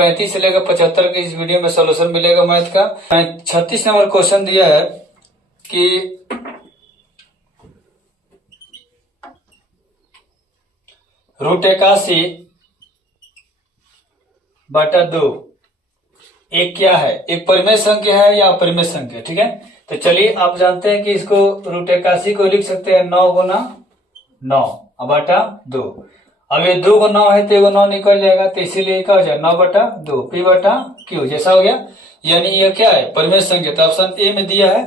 35 से लेकर 75 के इस वीडियो में सोल्यूशन मिलेगा मैथ का। 36 नंबर क्वेश्चन दिया है कि √81 बटा 2 एक क्या है, एक परिमेय संख्या है या अपरिमेय संख्या। ठीक है, तो चलिए आप जानते हैं कि इसको √81 को लिख सकते हैं 9 गुना 9 बटा 2। अब ये 2 गुना 9 है तो 9 निकल जाएगा, तो इसीलिए क्या हो जाएगा 9 बटा 2 P बटा Q जैसा हो गया। यानी ये क्या है, परिमेय संख्या। तो ऑप्शन ए में दिया है,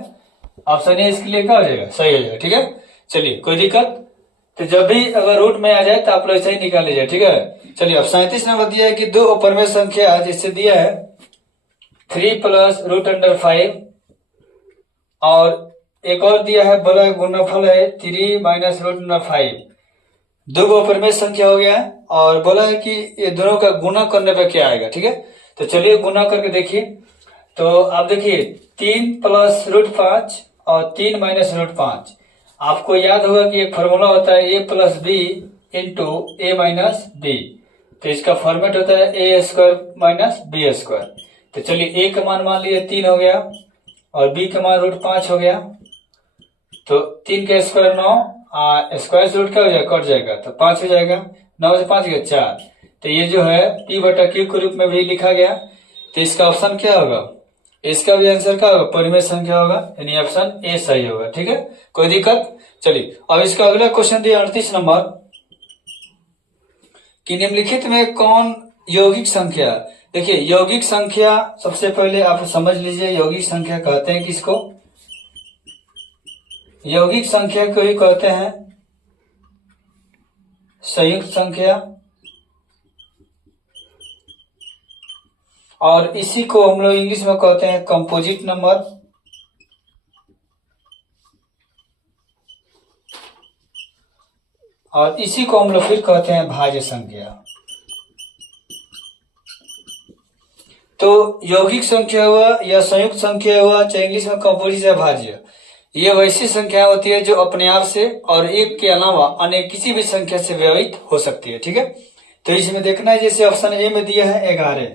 ऑप्शन ए इसके लिए क्या हो जाएगा, सही हो जाएगा। ठीक है, चलिए कोई दिक्कत, तो जब भी अगर रूट में आ जाए तो आप लोग ऐसे ही निकाल लीजिए। ठीक है, चलिए अब 37 नंबर दिया है कि दो अपरिमेय संख्या जिससे दिया है 3 + √5 और एक और दिया है बोला गुणनफल है 3 - √5। दो गो अपरिमेय संख्या हो गया है और बोला है कि ये दोनों का गुणा करने पे क्या आएगा। ठीक है, तो चलिए गुणा करके देखिए। तो आप देखिए 3 + √5 और 3 - √5। आपको याद होगा कि एक फॉर्मूला होता है a + b × a - b। तो इसका फॉर्मेट होता है a² - b²। तो चलिए a का मान लिए 3 हो गया और b का मान √5 हो गया। तो 3 का स्क्वायर 9, स्क्वायर से रूट क्या हो जाएगा, कट जाएगा, तो 5 हो जाएगा। 9 से 5 गया 4। तो ये जो है P बटा Q के रूप में भी लिखा गया। तो इसका ऑप्शन क्या होगा, इसका भी आंसर क्या होगा, परिमेय संख्या होगा, यानी ऑप्शन ए सही होगा। ठीक है, कोई दिक्कत। चलिए अब इसका अगला क्वेश्चन दिया 38 नंबर कि निम्नलिखित में कौन यौगिक संख्या। देखिए यौगिक संख्या सबसे पहले आप समझ लीजिए, यौगिक संख्या कहते हैं किसको, यौगिक संख्या को ही कहते हैं संयुक्त संख्या, और इसी को हम लोग इंग्लिश में कहते हैं कंपोजिट नंबर, और इसी को हम लोग फिर कहते हैं भाज्य संख्या। तो यौगिक संख्या हुआ या संयुक्त संख्या हुआ, चाहे इंग्लिश में कंपोजिट या भाज्य, ये वैसी संख्या होती है जो अपने आप से और एक के अलावा अन्य किसी भी संख्या से व्यवहित हो सकती है। ठीक है, तो इसमें देखना है जैसे ऑप्शन ए में दिया है 11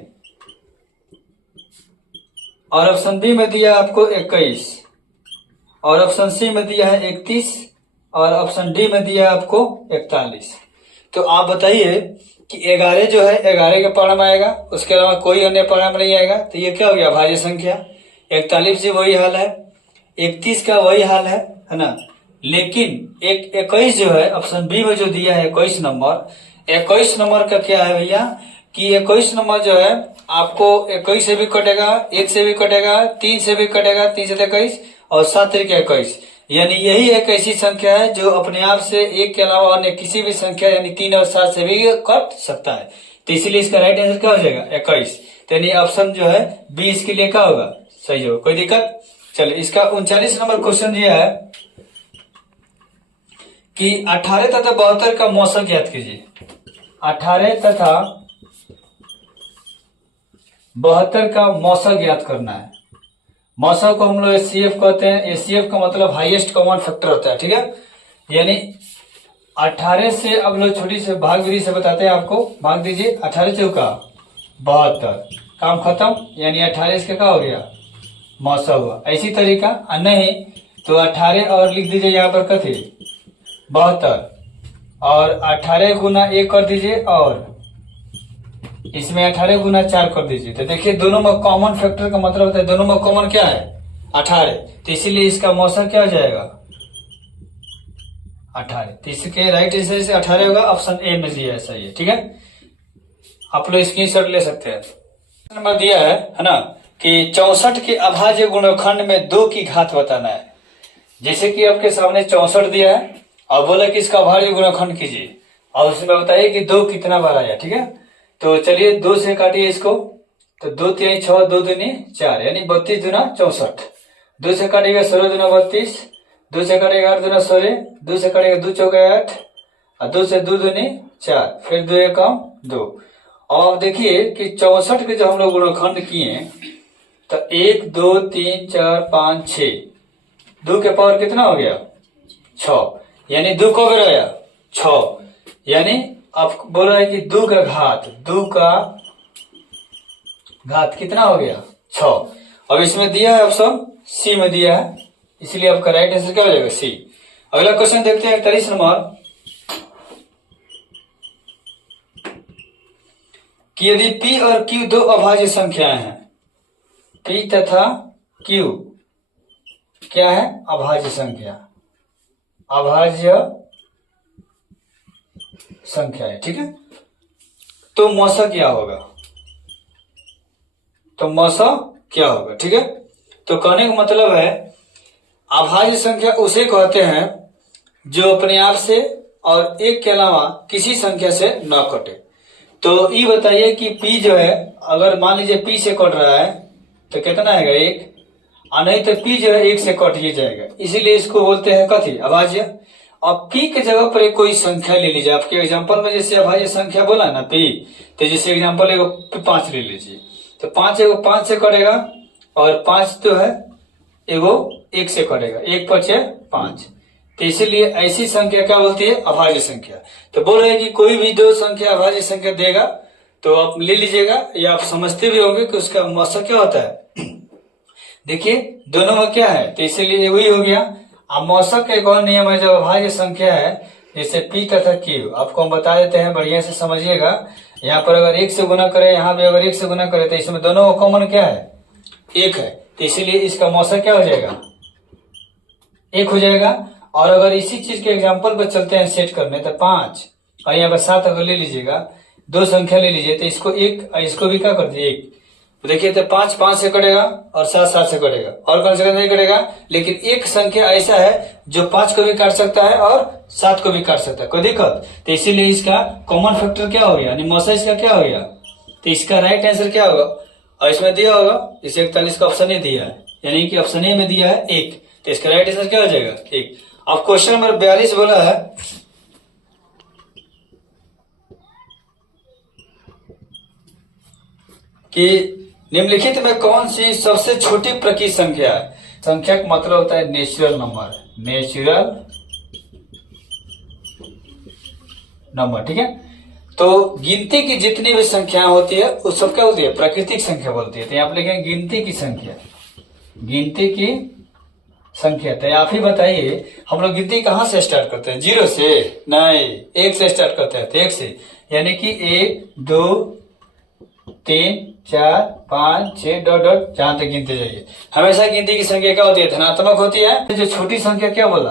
और ऑप्शन बी में दिया है आपको 21 और ऑप्शन सी में दिया है 31 और ऑप्शन डी में दिया है आपको 41। तो आप बताइए कि 11 जो है 11 के पारा में आएगा, उसके अलावा कोई अन्य पारा में नहीं आएगा, तो ये क्या हो गया, भाज्य संख्या। 41 भी वही हाल है, 31 का वही हाल है ना। लेकिन एक 21 जो है ऑप्शन बी में जो दिया है 21 नंबर का क्या है भैया कि 21 नंबर जो है आपको 21 से भी कटेगा, 1 से भी कटेगा, 3 से भी कटेगा, 3 से 21 और 7 के 21। यानी यही एक ऐसी संख्या है जो अपने आप से एक के अलावा अन्य किसी भी संख्या यानी 3 और 7 से भी कट सकता है। तो इसीलिए इसका राइट आंसर क्या हो जाएगा, 21। तो यानी ऑप्शन जो है बी इसके लिए क्या होगा, सही होगा। कोई दिक्कत। चलिए इसका 39 नंबर क्वेश्चन ये है कि 18 तथा 72 का मौसक ज्ञात कीजिए। 18 तथा 72 का मौसक ज्ञात करना है। मौसक को हम लोग एचसीएफ कहते हैं। एचसीएफ का मतलब हाईएस्ट कॉमन फैक्टर होता है। ठीक है, यानी 18 से अब लोग छोटी से भाग विधि से बताते हैं आपको। भाग दीजिए 18 चौका 72, काम खत्म। यानी 18 इसका क्या हो गया, मौसक हुआ। ऐसी तरीका नहीं तो 18 और लिख दीजिए यहाँ पर कथी 72 और 18 गुना 1 कर दीजिए और इसमें 18 गुना 4 कर दीजिए। तो देखिए दोनों में कॉमन फैक्टर का मतलब होता है दोनों में कॉमन क्या है 18। तो इसीलिए इसका मौसक क्या हो जाएगा 18। तो इसके राइट आंसर से 18 होगा, ऑप्शन ए में दिया है, सही है। ठीक है, आप लोग स्क्रीनशॉट ले सकते हैं। नंबर दिया है ना कि 64 के अभाज्य गुणनखंड में 2 की घात बताना है। जैसे कि आपके सामने 64 दिया है और बोला कि इसका अभाज्य गुणनखंड कीजिए और उसमें बताइए कि 2 कितना बार आया। ठीक है, तो चलिए 2 से काटिए इसको, तो 2 3 6 2 दूनी 4 यानी 32 दूना 64। 2 से काटेगा 16 दूना 32, 2 से काटेगा 8 दूना 16, 2 से काटेगा 2 चौका 8 और 2 से 2 दूनी 4, फिर 2 एकम 2। और आप देखिए कि 64 के जो हम लोग गुणनखंड किए तो 1 2 3 4 5 6, 2 के पावर कितना हो गया 6, यानी 2 कब आया 6। यानी आप बोल रहे हैं कि 2 का घात 2 का घात कितना हो गया 6। अब इसमें दिया है ऑप्शन सी में दिया है, इसलिए आपका राइट आंसर क्या हो जाएगा सी। अगला क्वेश्चन देखते हैं 41 नंबर कि यदि P और Q दो अभाज्य संख्याएं हैं, P तथा Q क्या है अभाज्य संख्या, अभाज्य संख्या है, ठीक है। तो मौसा क्या होगा, तो मौसा क्या होगा, ठीक है। तो कहने का मतलब है अभाज्य संख्या उसे कहते हैं जो अपने आप से और एक के अलावा किसी संख्या से न कटे। तो ये बताइए कि P जो है अगर मान लीजिए P से कट रहा है तो कितना आएगा 1, और नहीं तो P जो है 1 से कट ही जाएगा, इसीलिए इसको बोलते हैं कथी अभाज्य। अब P के जगह पर एक कोई संख्या ले लीजिए, आपके एग्जांपल में जैसे अभाज्य संख्या बोला ना P, तो जैसे एग्जांपल एगो 5 ले लीजिए, तो 5 एगो 5 से कटेगा और 5 तो है एगो 1 से कटेगा, 1 5 5, तो इसीलिए ऐसी संख्या क्या बोलती है अभाज्य संख्या। तो बोल रहे हैं कि कोई भी दो संख्या अभाज्य संख्या देगा तो आप ले लीजिएगा, या आप समझते भी होंगे कि उसका मौसा क्या होता है। देखिए दोनों में क्या है, तो इसीलिए वही हो गया। अब मौसक का एक और नियम है, जब अभाज्य संख्या है जैसे P तथा Q, आपको हम बता देते हैं, बढ़िया से समझिएगा। यहाँ पर अगर 1 से गुना करे, यहाँ पे अगर 1 से गुना करे, तो इसमें दोनों का कॉमन क्या है 1 है, तो इसीलिए इसका मौसक क्या हो जाएगा 1 हो जाएगा। और अगर इसी चीज के एग्जाम्पल पर चलते हैं सेट करने, तो 5 और यहाँ पर 7 अगर ले लीजिएगा, दो संख्या ले लीजिए, तो इसको 1 और इसको भी क्या कर दिए 1। तो देखिए तो 5 5 से कटेगा और 7 7 से कटेगा, और कौन से नहीं कटेगा। लेकिन एक संख्या ऐसा है जो 5 को भी काट सकता है और 7 को भी काट सकता है, कोई दिक्कत। तो इसीलिए इसका कॉमन फैक्टर क्या हो गया, यानी मौसा इसका क्या हो गया। तो इसका राइट आंसर क्या होगा, और इसमें दिया होगा इसे 41 का ऑप्शन ए दिया है, यानी कि ऑप्शन ए में दिया है 1, तो इसका राइट आंसर क्या हो जाएगा 1। अब क्वेश्चन नंबर 42 बोला है कि निम्नलिखित में कौन सी सबसे छोटी प्रकृत संख्या है। संख्या का मतलब होता है नेचुरल नंबर, नेचुरल नंबर, ठीक है। तो गिनती की जितनी भी संख्या होती है उस सब क्या होती है प्राकृतिक संख्या बोलती है। तो यहाँ पे लिखेंगे गिनती की संख्या, गिनती की संख्या। तो आप ही बताइए हम लोग गिनती कहाँ से स्टार्ट करते हैं, 0 से नहीं 1 से स्टार्ट करते हैं, तो 1 से, यानी कि 1 2 3 4 5 6 डॉट डॉट जहां तक गिनते जाइए। हमेशा गिनती की संख्या क्या होती है धनात्मक होती है। जो छोटी संख्या क्या बोला,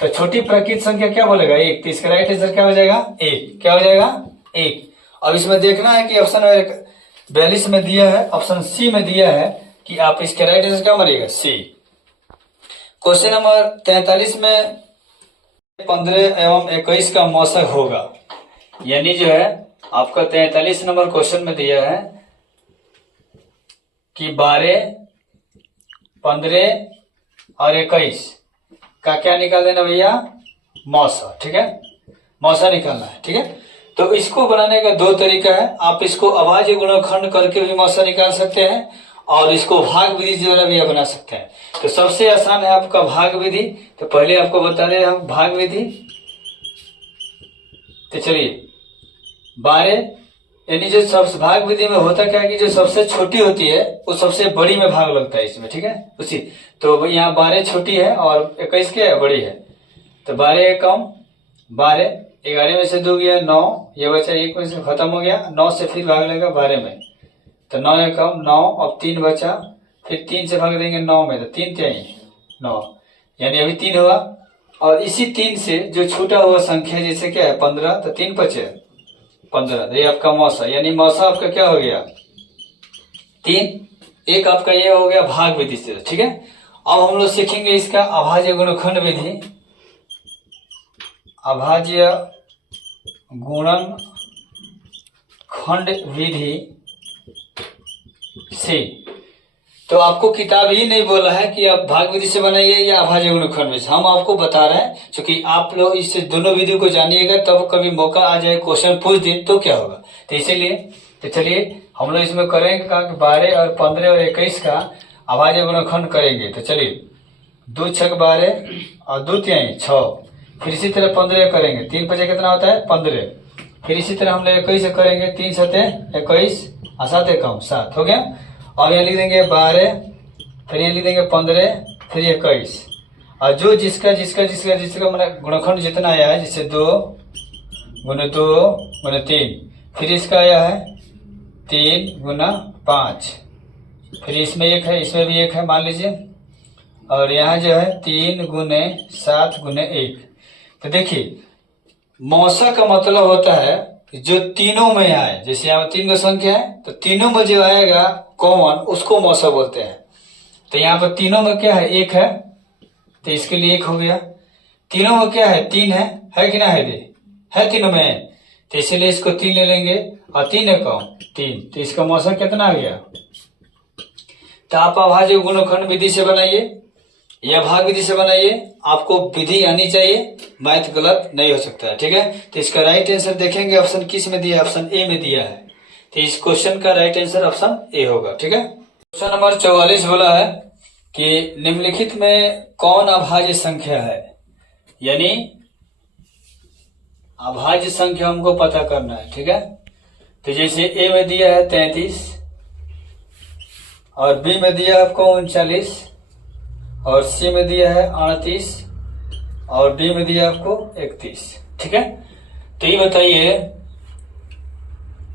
तो छोटी प्राकृत संख्या क्या बोलेगा 1, तो इसका राइट आंसर क्या हो जाएगा 1, क्या हो जाएगा 1। अब इसमें देखना है कि ऑप्शन 42 में दिया है, ऑप्शन सी में दिया है कि आप इसके राइट आंसर क्या मारिएगा सी। क्वेश्चन नंबर 43 में 15 एवं 21 का मौसक होगा, यानी जो है आपका 43 नंबर क्वेश्चन में दिया है कि 12 15 और 21 का क्या निकाल देना भैया मौसा, ठीक है, मौसा निकालना है, ठीक है। तो इसको बनाने का दो तरीका है, आप इसको अभाज्य गुणनखंड करके भी मौसा निकाल सकते हैं और इसको भाग विधि द्वारा भी बना सकते हैं। तो सबसे आसान है आपका भाग विधि, तो पहले आपको बता दें हम भाग विधि। तो चलिए 12 यानी जो सबसे भाग विधि में होता क्या है कि जो सबसे छोटी होती है वो सबसे बड़ी में भाग लगता है इसमें, ठीक है उसी। तो यहाँ 12 छोटी है और 21 क्या है बड़ी है, तो 12 कम 12, 11 में से 2 गया 9, ये बचा 1 में से खत्म हो गया, 9 से फिर भाग लेगा 12 में, तो 9 है कम 9, अब 3 बचा, फिर 3 से भाग देंगे 9 में, तो 3 3 9, यानी अभी 3 हुआ। और इसी 3 से जो छूटा हुआ संख्या जैसे क्या है 15, तो 3 बचे 15, तो ये आपका मौसा, यानी मौसा आपका क्या हो गया 3। एक आपका ये हो गया भाग विधि से, ठीक है। अब हम लोग सीखेंगे इसका अभाज्य गुणनखंड विधि, अभाज्य गुणनखंड विधि से। तो आपको किताब ही नहीं बोला है कि आप भाग विधि से बनाइए या अभाज्य गुणनखंड विधि से, हम आपको बता रहे हैं क्योंकि आप लोग इस दोनों विधि को जानिएगा, तब कभी मौका आ जाए क्वेश्चन पूछ दे तो क्या होगा। तो इसीलिए तो चलिए हम लोग इसमें करेंगे कहा कि 12 और 15 और 21 का अभाज्य गुणनखंड करेंगे। तो चलिए 2 6 12 और 2 3 6, फिर इसी तरह 15 करेंगे, 3 5 कितना होता है 15, फिर इसी तरह हम लोग 21 करेंगे, 3 7 21, और 7 एकम 7 हो गया। और यहाँ लिख देंगे 12, फिर यहाँ लिख देंगे 15, फिर 21। और जो जिसका जिसका जिसका जिसका मतलब गुणनखंड जितना आया है, जैसे 2 गुना 2 गुना 3, फिर इसका आया है 3 गुना 5, फिर इसमें 1 है, इसमें भी 1 है मान लीजिए, और यहाँ जो है 3 गुने 7 गुने 1। तो देखिए मौसा का मतलब होता है जो तीनों में आए, जैसे यहाँ 3 का संख्या है तो तीनों में जो आएगा कॉमन उसको मौसा बोलते हैं। तो यहाँ पर तीनों में क्या है 1 है, तो इसके लिए 1 हो गया। तीनों में क्या है 3 है कि ना है, दे है तीनों में, तो इसीलिए इसको 3 ले लेंगे, और 3 है कौन 3, तो इसका मौसा कितना आ गया। तो आप अभाज्य गुणनखंड विधि से बनाइए या भाग विधि से बनाइए, आपको विधि आनी चाहिए, मैथ गलत नहीं हो सकता है, ठीक है। तो इसका राइट आंसर देखेंगे ऑप्शन किस में दिया है, ऑप्शन ए में दिया है, तो इस क्वेश्चन का राइट आंसर ऑप्शन ए होगा, ठीक है। क्वेश्चन नंबर 44 बोला है कि निम्नलिखित में कौन अभाज्य संख्या है, यानी अभाज्य संख्या हमको पता करना है, ठीक है। तो जैसे ए में दिया है 33, और बी में दिया है आपको 39, और सी में दिया है 38, और डी में दिया आपको 31, ठीक है। तो ये बताइए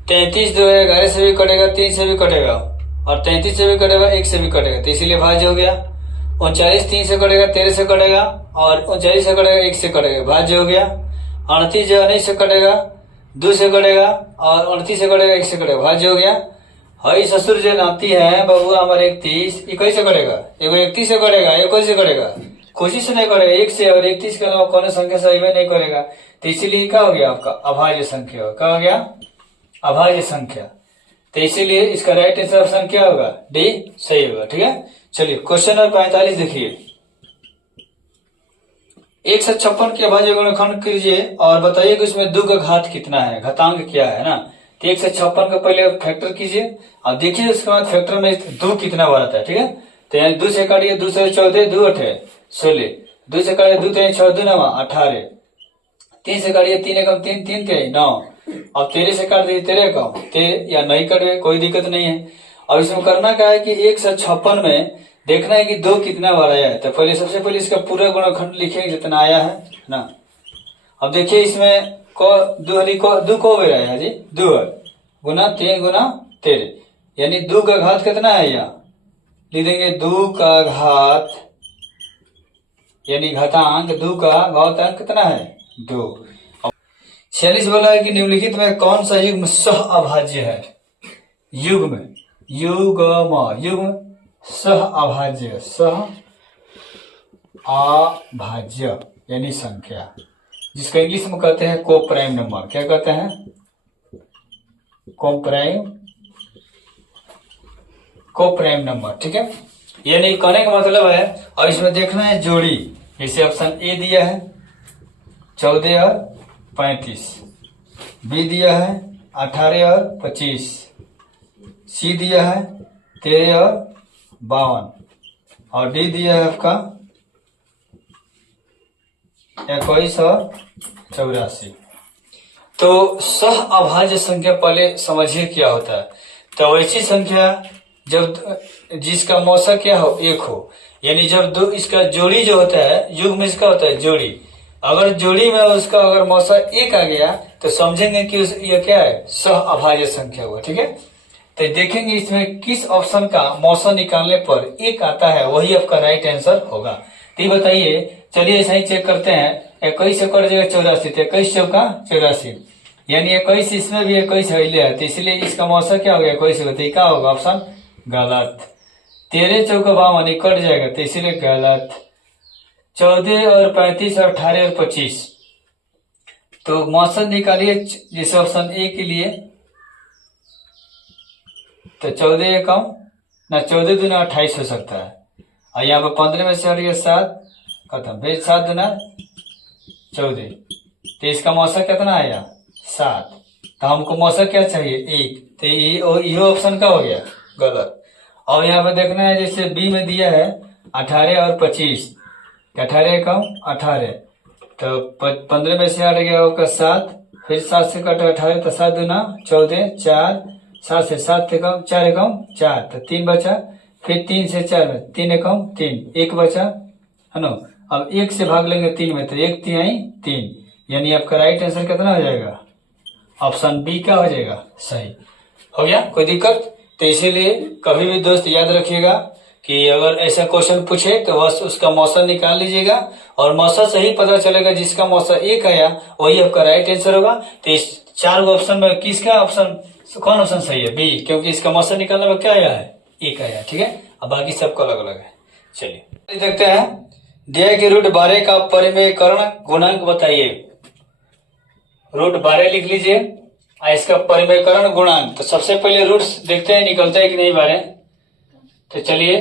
33 जो है 11 से भी कटेगा, 3 से भी कटेगा, और 33 से भी कटेगा, 1 से भी कटेगा, तो इसीलिए भाज्य हो गया। 39 3 से कटेगा, 13 से कटेगा, और 39 से कटेगा, 1 से कटेगा, भाज्य हो गया। 38 जो है 9 से कटेगा, 2 से कटेगा, और 29 से कटेगा, 1 से कटेगा, भाज्य हो गया। हई ससुर जो नाती है बबुआ हमारे 31, ये कैसे करेगा, एगो 31 से करेगा, एक कैसे करेगा, खुशी से नहीं करेगा, 1 से, और 31 के अलावा कौन संख्या से नहीं करेगा, तो इसीलिए क्या हो गया आपका अभाज्य संख्या, क्या हो गया अभाज्य संख्या। तो इसीलिए इसका राइट आंसर ऑप्शन क्या होगा, डी सही होगा, ठीक है। चलिए क्वेश्चन नंबर 45 देखिए, 156 के अभाज्य गुणनखंड कीजिए और बताइए कि उसमें 2 का घात कितना है, घातांक क्या है ना। तो 156 का पहले फैक्टर कीजिए और देखिए उसके बाद फैक्टर में 2 कितना बढ़ता है, ठीक है। तो यहाँ 2 से काटिए, 2 से 14, 2 8 16, 2 से काटिए 2 3 6 2 9 18, 3 से काटिए 3 एकम 3 3 के 9, अब 13 से काट दीजिए 13 एकम 13, या नहीं काटे कोई दिक्कत नहीं है। और इसमें करना क्या है कि 156 में देखना है कि 2 कितना बार आया है, तो पहले सबसे पहले इसका पूरा गुणनखंड लिखेंगे जितना आया है ना। अब देखिए इसमें दो को बेर आया जी, 2 गुना 3 गुना 13, यानी 2 का घात कितना है, यहाँ लिख देंगे 2 का घात, यानी घातांक 2 का घातांक कितना है 2। 46 बोला है कि निम्नलिखित में कौन सा युग्म सह अभाज्य है, युग्म सह अभाज्य, सह अभाज्य यानी संख्या, जिसका इंग्लिश में कहते हैं को प्राइम नंबर, क्या कहते हैं को प्राइम नंबर, ठीक है। यानी कहने का मतलब है, और इसमें देखना है जोड़ी, जैसे ऑप्शन ए दिया है 14 और 35, बी दिया है 18 और 25, सी दिया है 13 और 52, और डी दिया है आपका 21 और 84। तो सह अभाज्य संख्या पहले समझिए क्या होता है। तो ऐसी संख्या जब जिसका मौसा क्या हो 1 हो, यानी जब 2 इसका जोड़ी जो होता है, युग्म इसका होता है जोड़ी, अगर जोड़ी में उसका अगर मौसा 1 आ गया तो समझेंगे कि ये क्या है सह अभाज्य संख्या हुआ, ठीक है। तो देखेंगे इसमें किस ऑप्शन का मौसा निकालने पर 1 आता है, वही आपका राइट आंसर होगा। तो बताइए, चलिए ऐसा ही चेक करते हैं। 21 से कट जाएगा 84, 21 चौका 84, यानी 21 इसमें भी 21 है, तो इसलिए इसका मौसा क्या हो गया 21 होगा, तो क्या होगा ऑप्शन गलत। 13 चौका 52 कट जाएगा, तो इसीलिए गलत। 14 और 35 और 18 और 25, तो मौसा निकालिए जिस ऑप्शन ए के लिए, तो 14 एकम ना 14 दूना 28 हो सकता है, और यहाँ पर 15 में से हट गया 7 खत्म, फिर 7 दूना 14, तो इसका मौसा कितना आया 7। तो हमको मौसा क्या चाहिए 1, तो ये ऑप्शन का हो गया गलत। और यहाँ पे देखना है जैसे बी में दिया है 18 और 25, 18 कम 18, तो 15 में से हट गया आपका 7, फिर 7 से कटा 18, तो 7 दूना 14, 4 7 से 7 एकम 4 एकम 4, तो 3 बचा। फिर 3 से 4 में 3 एकम 3, 1 बचा है ना। अब 1 से भाग लेंगे 3 में, तो 1 तिहाई 3, यानी आपका राइट आंसर कितना हो जाएगा? ऑप्शन बी का हो जाएगा सही। हो गया, कोई दिक्कत? तो इसीलिए कभी भी दोस्त याद रखिएगा कि अगर ऐसा क्वेश्चन पूछे तो बस उसका मौसा निकाल लीजिएगा, और मौसा से ही पता चलेगा जिसका मौसा 1 आया वही आपका राइट आंसर होगा। तो इस 4 ऑप्शन में किसका ऑप्शन, कौन ऑप्शन सही है? बी, क्योंकि इसका मौसा निकालने में क्या आया है? 1 आया। ठीक है, अब बाकी सबका अलग अलग है। चलिए देखते हैं, दिया कि रूट 12 का परिमेयकरण गुणांक बताइए। रूट 12 लिख लीजिए, इसका परिमेयकरण गुणांक। तो सबसे पहले रूट्स देखते हैं निकलता है कि नहीं 12। तो चलिए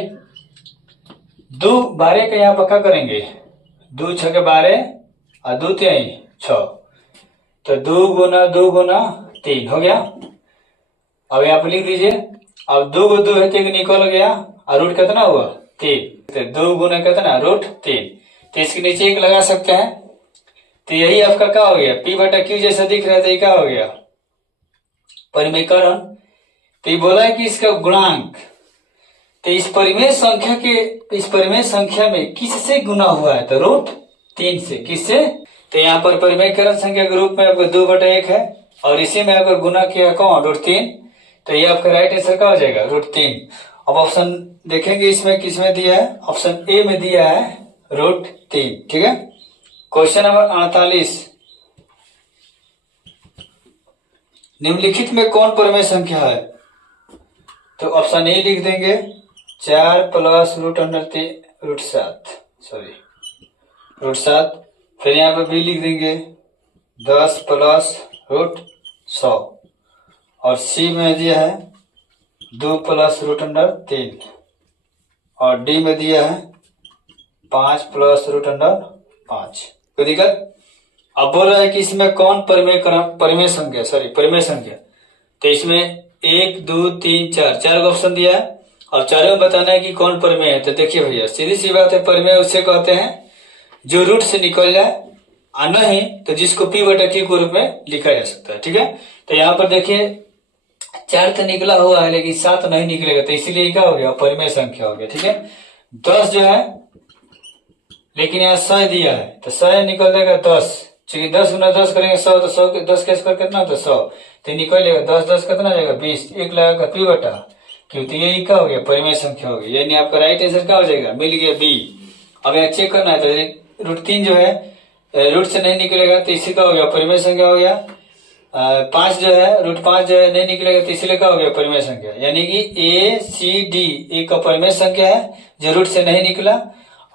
2 12 का यहाँ पर क्या करेंगे? 2 6 के 12 और 2 3 6, तो 2 गुना 2 गुना 3 हो गया। अब यहाँ पे लिख दीजिए, अब 2 को 2 है, 3 निकल गया, और रूट कितना हुआ? 3, तो 2 गुना कितना? रूट 3। तो इसके नीचे 1 लगा सकते हैं। तो यही आपका क्या हो गया? P बटा Q जैसा दिख रहा था, ये क्या हो गया? परिमेयकरण। तो ये बोला है कि इसका गुणांक, तो इस परिमेय संख्या में किससे गुना हुआ है? तो रूट 3 से। किससे? तो यहाँ पर परिमेयकरण संख्या के रूप में आपका 2/1 है, और इसी में अगर गुना किया कौन? रूट 3। तो ये आपका राइट आंसर क्या हो जाएगा? रूट 3। अब ऑप्शन देखेंगे इसमें किसमें दिया है? ऑप्शन ए में दिया है रूट 3। ठीक है, क्वेश्चन नंबर 48, निम्नलिखित में कौन परिमेय संख्या है? तो ऑप्शन ए लिख देंगे 4 प्लस रूट 7। फिर यहाँ पे बी लिख देंगे 10 प्लस रूट 100, और सी में दिया है 2 प्लस √3, और डी में दिया है 5 प्लस √5। कोई दिक्कत? अब बोल रहा है कि इसमें कौन परिमेय संख्या। तो इसमें 1 2 3 4 ऑप्शन दिया है, और चारों में बताना है कि कौन परिमेय है। तो देखिए भैया, सीधी सी बात है, परिमेय उससे कहते हैं जो रूट से निकल जाए, और नहीं तो जिसको P बटा Q के रूप में लिखा जा सकता है। ठीक है, तो यहाँ पर देखिए 4 तो निकला हुआ है, लेकिन 7 नहीं निकलेगा, तो इसीलिए क्या हो गया? परिमेय संख्या हो गया। ठीक है, 10 जो है, लेकिन यहाँ 100 दिया है, तो 100 निकल जाएगा 10, क्योंकि 10 गुना 10 करेंगे 100, तो 100 10 का स्क्वायर कितना होता है? 100, तो निकलेगा 10 10 कितना जाएगा? 20, 1 लगाकर P बटा Q, तो यही क्या हो गया? परिमेय संख्या हो गई। यानी आपका राइट आंसर क्या हो जाएगा? मिल गया बी। अब यहाँ चेक करना है, तो रूट 3 जो है रूट से नहीं निकलेगा, तो इसी का हो गया परिमेय संख्या हो गया। 5 जो है रूट 5 जो है नहीं निकलेगा, तो इसलिए क्या हो गया? परिमेय संख्या। यानी कि ए सी डी एक का परिमेय संख्या है जो रूट से नहीं निकला,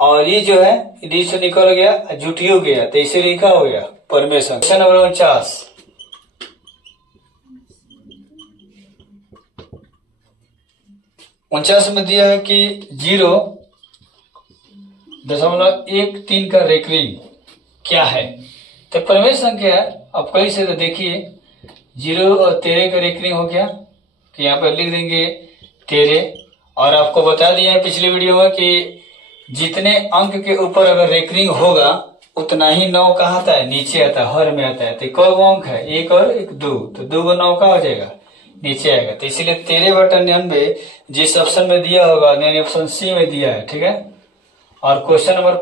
और ये जो है डी से निकल गया, जुटी हो गया, तो इसीलिए क्या हो गया? परिमेय संख्या। नंबर 49 में दिया है कि 0.13 का रेकरिंग क्या है? तो परिमेय संख्या है। अब कहीं से तो देखिए 0 और 13 का रेकरिंग हो गया, तो यहाँ पर लिख देंगे 13, और आपको बता दिया है पिछले वीडियो में कि जितने अंक के ऊपर अगर रेकरिंग होगा उतना ही 9 कहाँ आता है? नीचे आता है, हर में आता है। तो कौ अंक है? 1 और 1 2, तो 2 को 9 का हो जाएगा? नीचे आएगा। तो इसीलिए 13/99 जिस ऑप्शन में दिया होगा, यानी ऑप्शन सी में दिया है। ठीक है, और क्वेश्चन नंबर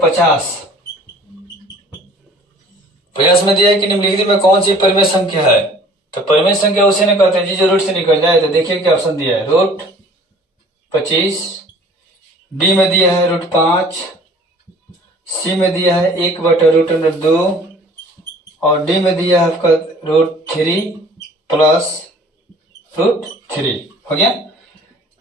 50 में दिया है कि निम्नलिखित में कौन सी परिमेय संख्या है? तो परिमेय संख्या उसे ने कहते हैं जो रूट से निकल जाए। तो देखिए क्या ऑप्शन दिया है? रूट 25, बी में दिया है रूट 5, सी में दिया है 1/√2, और डी में दिया है आपका रूट 3 प्लस रूट 3। हो गया,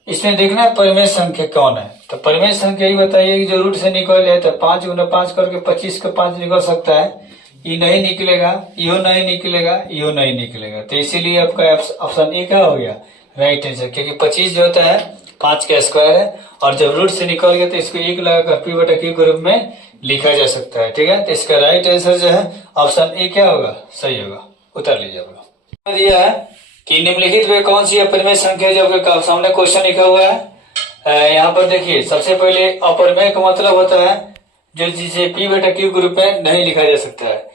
इसमें देखना है परिमेय संख्या कौन है। तो परिमेय संख्या ही बताइए कि जो रूट से निकल जाए, तो 5 गुना 5 करके 25 का 5 निकल सकता है। ये नहीं निकलेगा, यो नहीं निकलेगा, यो नहीं निकलेगा, तो इसीलिए आपका ऑप्शन ए क्या हो गया? राइट आंसर, क्योंकि 25 जो होता है 5 का स्क्वायर है, और जब रूट से निकल गया तो इसको 1 लगाकर P बटा Q के रूप में लिखा जा सकता है। ठीक है, तो इसका राइट आंसर जो है ऑप्शन ए क्या होगा? सही होगा। उतार लीजिए आप लोग। दिया है कि निम्नलिखित में कौन सी अपरिमेय संख्या, जो आपके सामने क्वेश्चन लिखा हुआ है। यहाँ पर देखिए, सबसे पहले अपरिमेय का मतलब होता है जो जिसे P बटा Q के रूप में नहीं लिखा जा सकता है।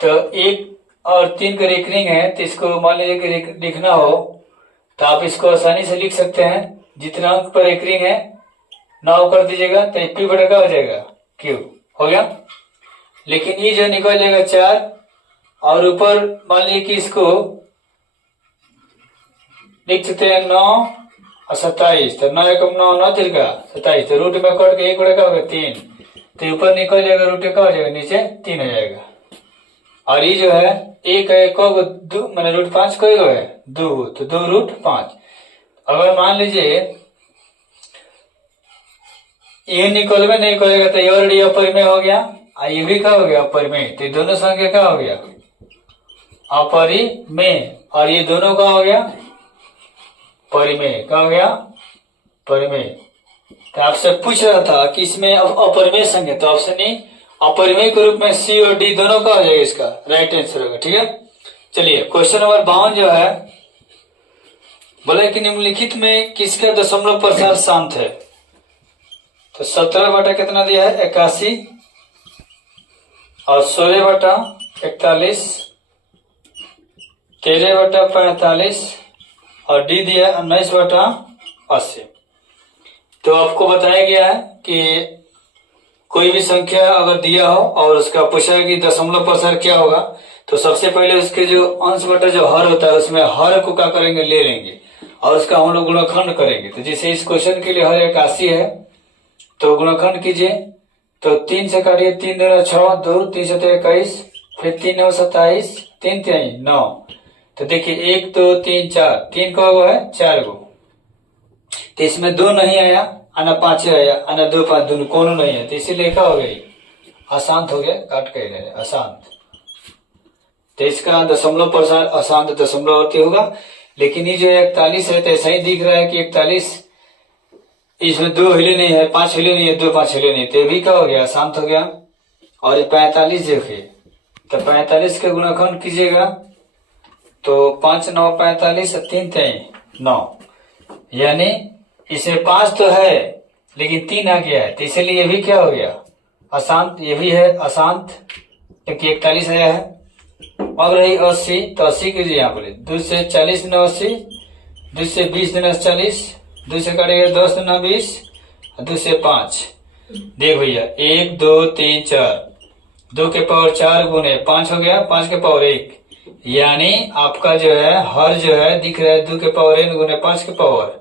तो 1 और 3 का रेकरिंग है, तो इसको मान लीजिए कि लिखना हो, तो आप इसको आसानी से लिख सकते हैं, जितना अंक पर एक रिंग है 9 कर दीजिएगा तो पी बटा क्या हो जाएगा, क्यू हो गया। लेकिन ये जो निकल जाएगा 4 और ऊपर मान लीजिए कि इसको लिख सकते हैं 9 और 27, तो 9 एकम 9 9 तिरका 27, तो रूट में कट के एक बड़ा क्या होगा 3, तो ऊपर निकल जाएगा रूट क्या हो जाएगा, नीचे 3 हो जाएगा। और ये जो है एक है को मैंने रूट 5 को है 2, तो 2 रूट 5। अगर मान लीजिए ये निकल में नहीं निकलेगा तो ये ऑलरेडी अपरिमेय हो गया और ये भी क्या हो गया अपरिमेय, तो दोनों संख्या क्या हो गया अपरिमेय, और ये दोनों का हो गया परिमेय, क्या हो गया परिमेय। तो आपसे पूछ रहा था कि इसमें अब अपरिमेय संख्या, तो ऑप्शन ए अपरिमेय के रूप में सी और डी दोनों का हो जाएगा, इसका राइट आंसर होगा। ठीक है, चलिए क्वेश्चन नंबर 52 जो है बोले कि निम्नलिखित में किसका दशमलव प्रसार शांत है। तो 17 बटा कितना दिया है 81 और 16 बटा 41, 13 बटा 45 और डी दिया है 19 बटा 80। तो आपको बताया गया है कि कोई भी संख्या अगर दिया हो और उसका पूछा है कि दशमलव प्रसार क्या होगा, तो सबसे पहले उसके जो अंश बटा जो हर होता है उसमें हर को क्या करेंगे ले लेंगे और उसका हम लोग गुणनखंड करेंगे। तो जैसे इस क्वेश्चन के लिए हर 81 है तो गुणनखंड कीजिए, तो 3 से काटिए, 3 दूना 6, 2 3 से 21, फिर 3 9 27, 3 3 9, तो देखिए 1 2 3 4, 3 का वो है 4 गो, तो इसमें 2 नहीं आया आना 5 आया आना 2 5 दोनों कोनो नहीं है, तो इसीलिए क्या हो गई अशांत हो गया, काट के रहे अशांत। तो इसका दशमलव प्रसार अशांत दशमलवर्ती होगा। लेकिन ये जो 41 है तो ऐसा ही दिख रहा है कि 41 इसमें 2 हिले नहीं है, 5 हिले नहीं है, 2 5 हिले नहीं, तो भी क्या हो गया अशांत हो गया। और ये 45 देखिए, तो 45 के गुणनखंड कीजिएगा तो 5 9 45 3 3 9, यानी इसमें 5 तो है लेकिन 3 आ गया है, तो इसीलिए ये भी क्या हो गया अशांत, ये भी है अशांत क्योंकि 41 आया है। अब रही 80, तो 80 कीजिए यहाँ पर 2 से 40 9 80, 2 से 20 दिन 40, 2 से काटेगा 10 9 20, 2 से 5, देख भैया 1 2 3 4, 2 के पावर 4 गुने 5 हो गया, 5 के पावर 1, यानी आपका जो है हर जो है दिख रहा है 2 के पावर n गुने 5 के पावर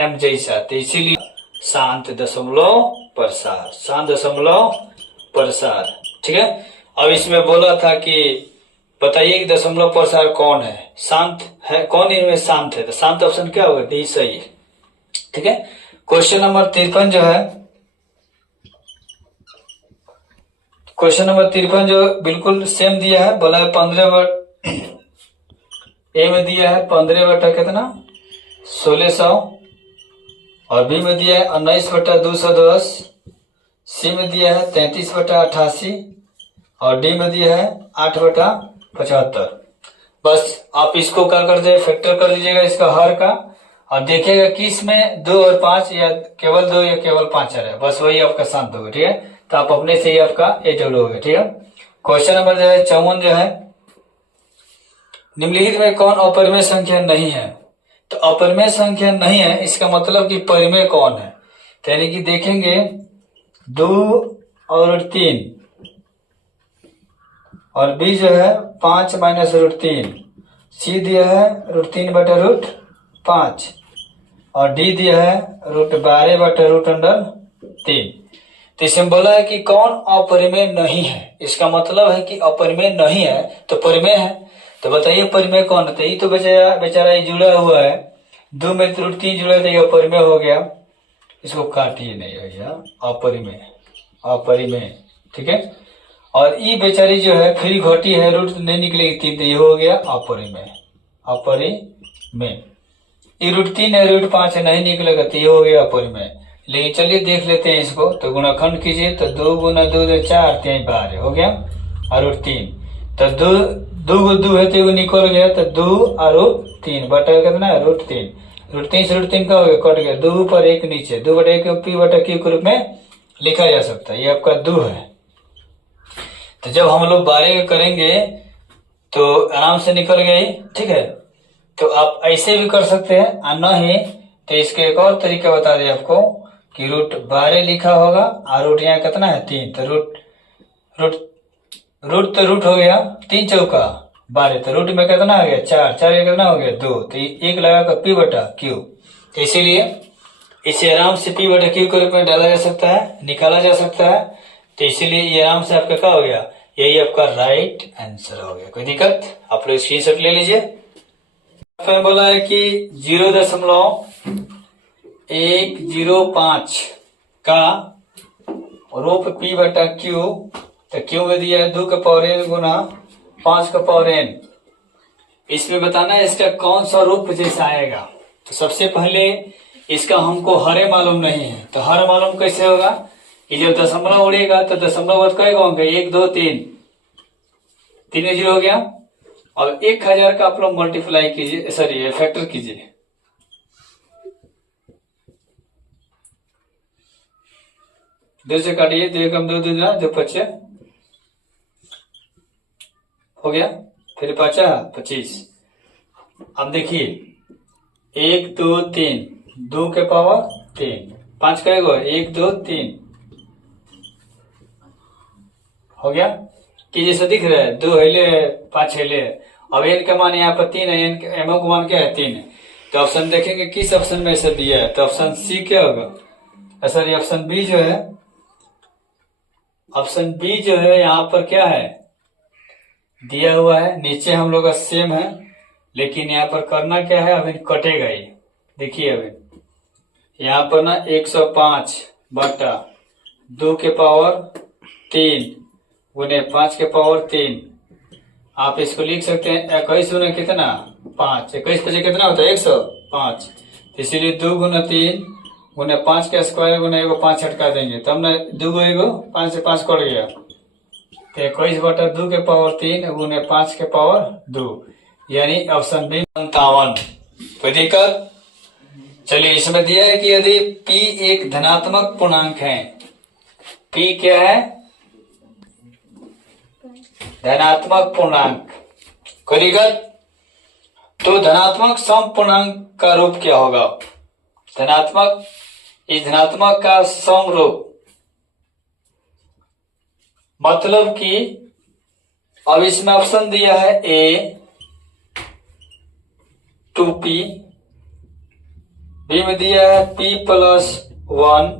m जैसा, तो इसीलिए शांत दशमलव प्रसार, शांत दशमलव प्रसार। ठीक है, अब इसमें बोला था कि बताइए कि दशमलव प्रसार कौन है, शांत है कौन, इनमें शांत है, तो शांत ऑप्शन क्या होगा डी सही है। ठीक है, क्वेश्चन नंबर 53 जो है, क्वेश्चन नंबर 53 जो बिल्कुल सेम दिया है, बोला है 15 बटा ए में दिया है 15 बटा कितना 1600, और बी में दिया है 19 बटा 210, सी में दिया है 33 बटा 88 और डी में दिया है 8 बटा 75। बस आप इसको क्या कर दे फैक्टर कर दीजिएगा इसका हर का, और देखिएगा कि इसमें 2 और 5 या केवल 2 या केवल 5 आ रहा है, बस वही आपका शांत होगा। ठीक है, तो आप अपने से ही आपका ए डब्ल्यू होगा। ठीक है, क्वेश्चन नंबर जो है 54 जो है, निम्नलिखित में कौन अपरिमेय संख्या नहीं है। तो अपरिमेय संख्या नहीं है इसका मतलब कि परिमेय कौन है, तो यानी कि देखेंगे 2 और 3 और बी जो है 5 माइनस रूट 3, सी दिया है रूट 3 बटा रूट 5 और डी दिया है रूट 12 बटा रूट अंडर 3। तो इसमें बोला है कि कौन अपरिमेय नहीं है, इसका मतलब है कि अपरिमेय नहीं है तो परिमेय है। तो बताइए परिमेय कौन है, तो ये तो बेचारा ये जुड़ा हुआ है 2 में रूट 3 जुड़ा तो ये अपरिमेय हो गया, इसको काटिए नहीं भैया अपरिमेय अपरिमेय। ठीक है, और ई बेचारी जो है फिर घटी है रूट नहीं निकलेगी 3, तो ये हो गया अपरिमेय अपरिमेय। ये रूट 3 है रूट 5 है नहीं निकलेगा तो ये हो गया अपरिमेय। लेकिन चलिए देख लेते हैं इसको, तो गुणाखंड कीजिए तो 2 गुना 2 4 3 12 हो गया और रूट 3, तो 2 गो 2 है तो एगो निकल गया, तो 2 और रूट 3 बटा कितना है रूट 3, रूट 3 से रूट 3 का हो गया कट गया, 2 ऊपर 1 नीचे, 2 बटा 1 पी बटा क्यू के रूप में लिखा जा सकता है, ये आपका 2 है। तो जब हम लोग 12 करेंगे तो आराम से निकल गई। ठीक है, तो आप ऐसे भी कर सकते हैं और न ही तो इसके एक और तरीका बता दें आपको कि रूट 12 लिखा होगा और रूट यहाँ कितना है 3, तो रूट हो गया 3 चौका 12, तो रूट में कितना आ गया 4, 4 कितना हो गया 2, तो एक लगाकर P बटा Q। तो इसीलिए इसे आराम से P बटा Q के रूप में डाला जा सकता है, निकाला जा सकता है। तो इसीलिए ये आराम से आपका क्या हो गया, यही आपका राइट आंसर हो गया। कोई दिक्कत, आप लोग स्क्रीनशॉट ले लीजिए। आपने बोला है कि 0.105 का रूप P बटा Q, तो Q में दिया है 2 का पावर n गुना 5 का पावर n। इसमें बताना है इसका कौन सा रूप जैसा आएगा। तो सबसे पहले इसका हमको हरे मालूम नहीं है, तो हर मालूम कैसे होगा कि जब दशमलव उड़ेगा तो दशमलव बाद कई होंगे 1 2 3, 3 में 0 हो गया। अब 1000 का आप लोग मल्टीप्लाई कीजिए, सॉरी फैक्टर कीजिए। दो से काटिए, 2 कम 2 दूना 2 5 हो गया, फिर 5 25। अब देखिए 1 2 3, 2 के पावर 3, 5 का 1 2 3 हो गया कि जैसे दिख रहा है 2 हेले 5 हेले। अब n का मान यहाँ पर 3 है, m का मान क्या है 3 है। तो ऑप्शन देखेंगे किस ऑप्शन में से दिया है, तो ऑप्शन सी क्या होगा, सॉरी ऑप्शन बी जो है, ऑप्शन बी जो है यहाँ पर क्या है दिया हुआ है, नीचे हम लोग का सेम है, लेकिन यहाँ पर करना क्या है, अभी कटेगा ही। देखिए अभी यहाँ पर ना 105 बटा 2 के पावर 3 गुने 5 के पावर 3, आप इसको लिख सकते हैं 21 गुना कितना 5, 21 बजे कितना होता है 105। इसीलिए 2 गुना 3 गुने 5 का स्क्वायर गुना 5 हटका देंगे, तब ना 2 5 से 5 कट गया, तो 21 बटा 2 के पावर 3 गुने 5 के पावर 2, यानी ऑप्शन बी 57। कोई दिक्कत। चलिए इसमें दिया है कि यदि P एक धनात्मक पूर्णांक है, P क्या है धनात्मक पूर्णांक, कोई दिक्कत। तो धनात्मक सम पूर्णांक का रूप क्या होगा, धनात्मक, इस धनात्मक का सम रूप, मतलब कि अब इसमें ऑप्शन दिया है A 2P, बी में दिया है P प्लस 1,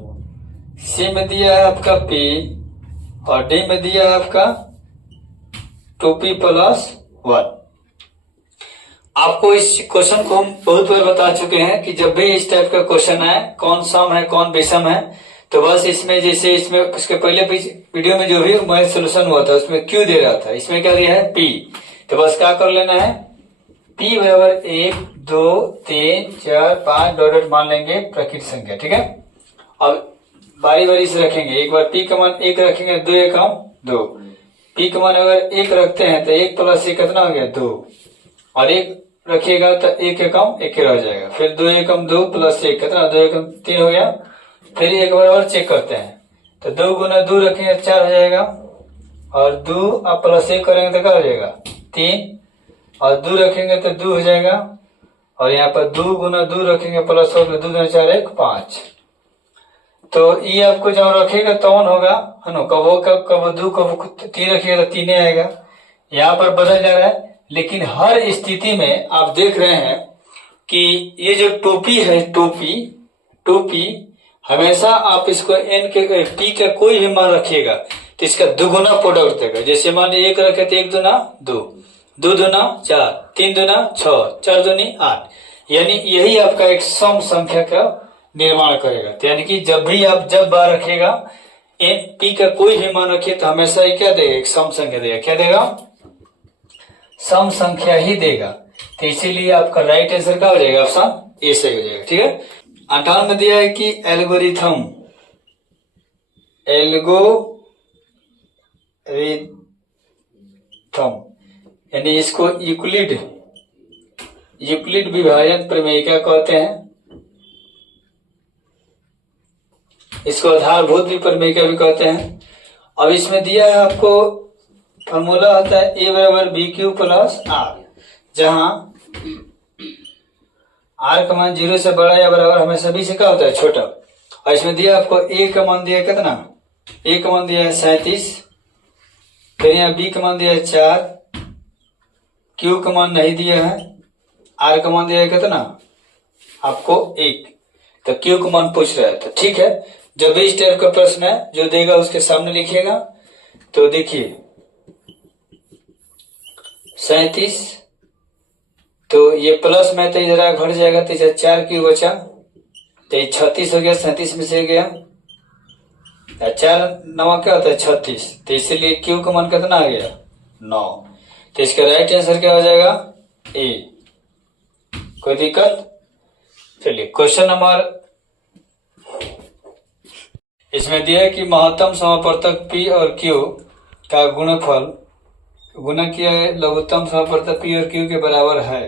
सी में दिया है आपका P, और डी में दिया है आपका 2P प्लस 1। आपको इस क्वेश्चन को हम बहुत बार बता चुके हैं कि जब भी इस टाइप का क्वेश्चन है, कौन सम है कौन विषम है, तो बस इसमें जैसे इसमें उसके पहले वीडियो में जो भी मैथ सोल्यूशन हुआ था उसमें क्यों दे रहा था, इसमें क्या दिया है P, तो बस क्या कर लेना है P बराबर 1 2 3 4 5 डॉट मान लेंगे प्रकृत संख्या, ठीक है। अब बारी बारी से रखेंगे, एक बार P का मान 1 रखेंगे, 2 एकम 2, P का मान अगर 1 रखते हैं तो 1 प्लस 1 कितना हो गया 2, और 1 रखिएगा तो 1 एकम 1 रह जाएगा, फिर 2 एकम 2 प्लस 1 कितना 2 एकम 3 हो गया। फिर एक बार और चेक करते हैं, तो 2 गुना 2 रखेंगे 4 हो जाएगा, और 2 आप प्लस 1 करेंगे तो क्या हो जाएगा 3, और 2 रखेंगे तो 2 हो जाएगा, और यहाँ पर 2 गुना 2 रखेंगे प्लस 2 गुना 4 1 5। तो ये आपको जब रखेगा तो होगा है ना, कब 2 कब 3 रखिएगा तो 3 आएगा, यहाँ पर बदल जा रहा है। लेकिन हर स्थिति में आप देख रहे हैं कि ये जो टोपी है, टोपी हमेशा आप इसको n के p का कोई भी मान रखिएगा तो इसका दुगुना प्रोडक्ट देगा। जैसे मान लीजिए 1 रखे तो 1 दूना 2, 2 दूना 4, 3 दूना 6, 4 दूनी 8, यानी यही आपका एक सम संख्या का निर्माण करेगा। तो यानी कि जब भी आप जब बार रखेगा n p का कोई भी मान रखिए तो हमेशा ये क्या देगा, एक सम संख्या देगा। क्या देगा, सम संख्या ही देगा। तो इसीलिए आपका राइट आंसर क्या हो जाएगा, ऑप्शन ए सही हो जाएगा, ठीक है। 58 में दिया है कि एल्गोरिथम यानी इसको यूक्लिड विभाजन प्रमेयिका कहते हैं, इसको आधारभूत भी प्रमेयिका भी कहते हैं। अब इसमें दिया है आपको फॉर्मूला होता है a बराबर बी क्यू प्लस आर, जहां आर का मान 0 से बड़ा या बराबर हमेशा बी से क्या होता है, छोटा। और इसमें दिया आपको ए का मान दिया कितना, ए का मान दिया है 37, फिर यहाँ बी का मान दिया है 4, क्यू का मान नहीं दिया है, आर का मान दिया है कितना आपको 1, तो क्यू का मान पूछ रहा है। तो ठीक है, जब भी इस टाइप का प्रश्न है जो देगा उसके सामने लिखिएगा। तो देखिए 37, तो ये प्लस में तो इधर घट जाएगा, तो इधर 4 क्यू बचा, तो ये 36 हो गया, 37 में से गया 4 9 क्या होता है 36, तो इसीलिए क्यू का मान कितना आ गया 9। तो इसका राइट आंसर क्या हो जाएगा ए। कोई दिक्कत? चलिए क्वेश्चन नंबर, इसमें दिया है कि महत्तम समापवर्तक P और Q का गुणनफल गुना किया है लघुत्तम समापवर्तक P और Q के बराबर है।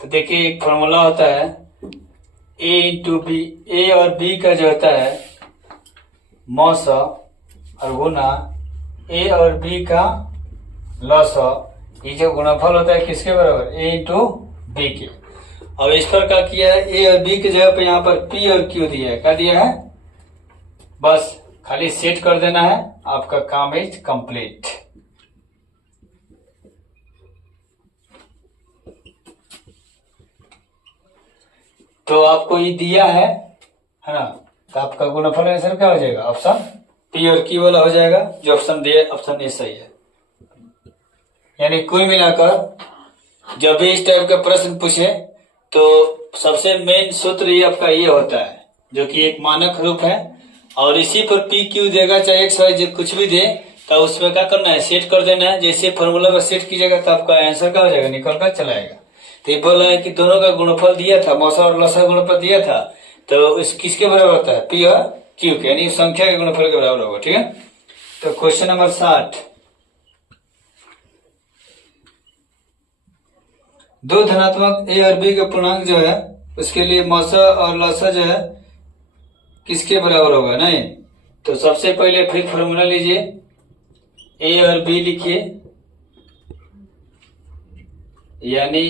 तो देखिए एक फॉर्मूला होता है A इंटू बी, ए और बी का जो होता है मौस और गुना ए और बी का लॉस, ये जो गुणनफल होता है किसके बराबर, ए इंटू बी के। अब इस पर क्या किया है, ए और बी की जगह पे यहाँ पर P और Q दिया है, क्या दिया है, बस खाली सेट कर देना है, आपका काम इज कंप्लीट। तो आपको ये दिया है ना, तो आपका गुणनफल आंसर क्या हो जाएगा, ऑप्शन पी और क्यू वाला हो जाएगा, जो ऑप्शन दिया ऑप्शन ए सही है। यानी कुल मिलाकर जब भी इस टाइप का प्रश्न पूछे तो सबसे मेन सूत्र ये आपका ये होता है, जो कि एक मानक रूप है, और इसी पर पी क्यू देगा, चाहे एक्स वाई कुछ भी दे, तो उसमें क्या करना है, सेट कर देना है। जैसे फॉर्मूला पर सेट कीजिएगा तो आपका आंसर क्या हो जाएगा, निकल कर चला आएगा। तो ये बोल रहा है कि दोनों का गुणनफल दिया था, मौसा और लसा गुणनफल दिया था, तो इस किसके बराबर होता है, पी और क्यू के, यानी संख्या के गुणनफल के बराबर होगा। ठीक है, तो क्वेश्चन नंबर 60, दो धनात्मक ए और बी के पूर्णांक जो है उसके लिए मौसा और लसा जो है किसके बराबर होगा, नहीं। तो सबसे पहले फिर फॉर्मूला लीजिए, ए और बी लिखिए, यानी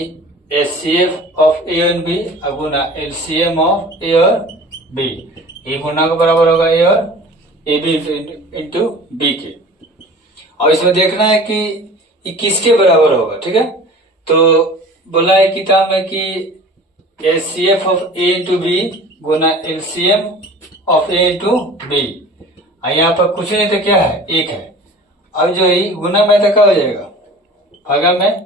एचसीएफ ऑफ ए और बी गुना एलसीएम ऑफ ए और बी, ये गुना के बराबर होगा ए और ए बी इंटू बी के। और इसमें देखना है कि ये किसके बराबर होगा। ठीक है, तो बोला है किताब में कि HCF of A into B गुना LCM of A into B, यहाँ पर कुछ नहीं तो क्या है, एक है। अब जो है गुना में तो क्या हो जाएगा, भागा में,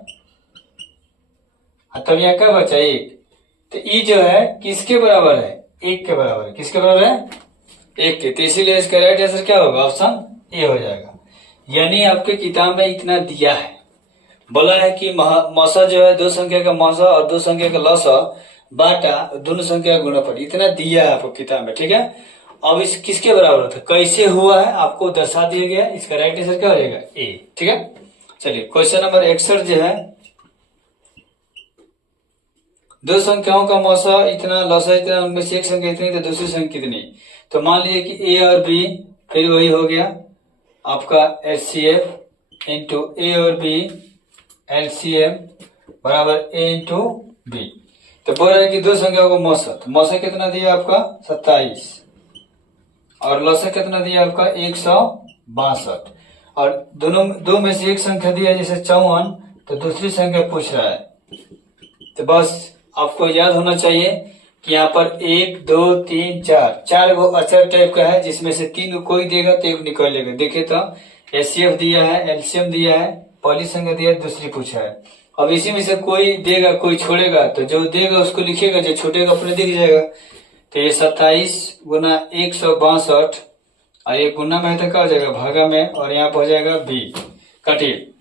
तब यहाँ क्या बचा, एक। तो ई जो है किसके बराबर है, एक के बराबर है। किसके बराबर है, एक के। तो इसीलिए इसका राइट आंसर क्या होगा, ऑप्शन ए हो जाएगा। यानी आपके किताब में इतना दिया है, बोला है कि मौसा जो है दो संख्या का मौसा और दो संख्या का लौसा बाटा दोनों संख्या का गुणनफल, इतना दिया है आपको किताब में। ठीक है, अब इस किसके बराबर होता है, कैसे हुआ है आपको दर्शा दिया गया, इसका राइट आंसर क्या हो जाएगा, ए। ठीक है, चलिए क्वेश्चन नंबर 61 जो है, दो संख्याओं का मौसा इतना लौसा इतना, उनमें से एक संख्या इतनी तो दूसरी संख्या कितनी। तो मान लीजिए कि ए और बी, फिर वही हो गया आपका एचसीएफ इंटू ए और बी एलसीएम बराबर ए इंटू बी। तो बोल रहे कि दो संख्याओं का मौसा, तो मौसा कितना दिया आपका 27 और लौसा कितना दिया आपका 162, और दोनों दो में से एक संख्या दिया जैसे 54, तो दूसरी संख्या पूछ रहा है। तो बस आपको याद होना चाहिए कि यहाँ पर 1 2 3 4 4 गो अचर टाइप का है, जिसमें से 3 को कोई देगा तो एक निकालेगा। देखिए तो एचसीएफ दिया है, एलसीएम दिया है, पहली संख्या दिया है, दूसरी पूछा है। अब इसी में से कोई देगा कोई छोड़ेगा, तो जो देगा उसको लिखेगा, जो छोड़ेगा अपने दिख जाएगा। तो ये 27 गुना 162, और ये गुना में तो क्या हो जाएगा, भागा में, और यहाँ पर हो जाएगा बी। काटिए,